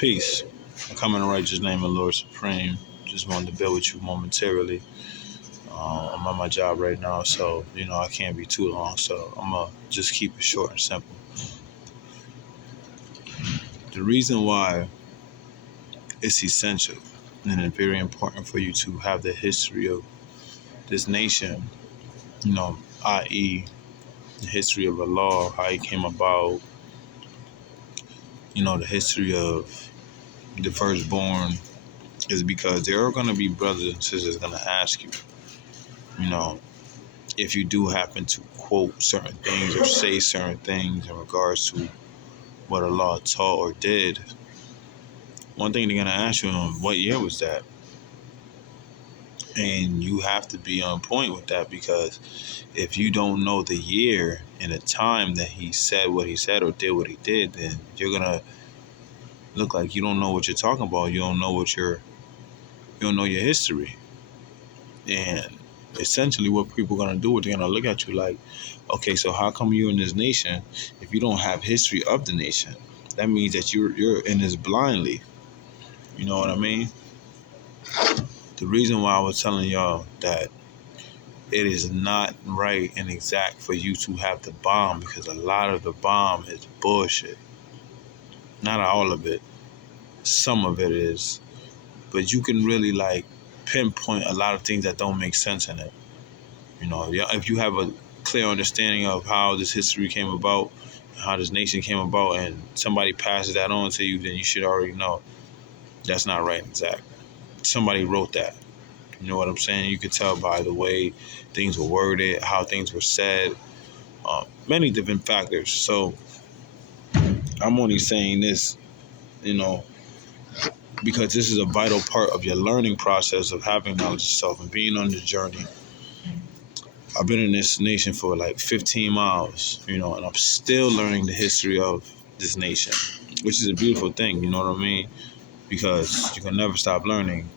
Peace. I come in the righteous name of Lord Supreme. Just wanted to bear with you momentarily. I'm on my job right now, so I can't be too long. So I'm gonna just keep it short and simple. The reason why it's essential and it's very important for you to have the history of this nation, i.e., the history of Allah, how it came about, the history of the firstborn, is because there are going to be brothers and sisters going to ask you, if you do happen to quote certain things or say certain things in regards to what Allah taught or did. One thing they're going to ask you, what year was that? And you have to be on point with that, because if you don't know the year and the time that he said what he said or did what he did, then you're going to look like you don't know what you're talking about. You don't know your history. And essentially what people are going to do is they're going to look at you like, okay, so how come you're in this nation if you don't have history of the nation? That means that you're in this blindly. You know what I mean? The reason why I was telling y'all that it is not right and exact for you to have the bomb, because a lot of the bomb is bullshit. Not all of it. Some of it is. But you can really pinpoint a lot of things that don't make sense in it. If you have a clear understanding of how this history came about, how this nation came about, and somebody passes that on to you, then you should already know that's not right and exact. Somebody wrote that. You know what I'm saying? You could tell by the way things were worded, how things were said, many different factors. So I'm only saying this, because this is a vital part of your learning process of having knowledge of self and being on the journey. I've been in this nation for 15 miles, and I'm still learning the history of this nation, which is a beautiful thing, you know what I mean? Because you can never stop learning.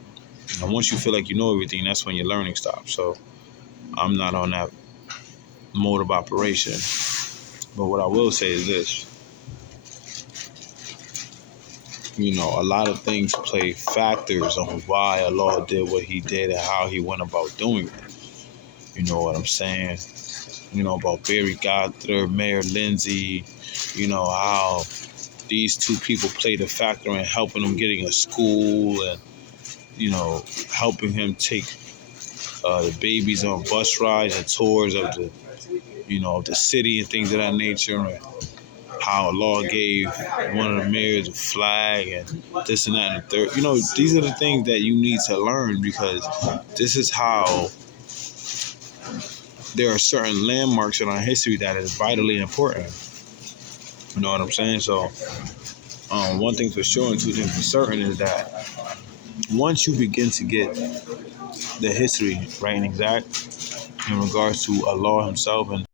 Once you feel like you know everything, that's when your learning stops. So I'm not on that mode of operation. But what I will say is this. A lot of things play factors on why Allah did what he did and how he went about doing it. You know what I'm saying? About Barry Goddard, Mayor Lindsay, how these two people played a factor in helping him getting a school and, helping him take the babies on bus rides and tours of the city and things of that nature. And how Allah gave one of the mayors a flag and this and that and the third. These are the things that you need to learn, because this is how there are certain landmarks in our history that is vitally important. You know what I'm saying? So one thing for sure and two things for certain is that once you begin to get the history right and exact in regards to Allah himself and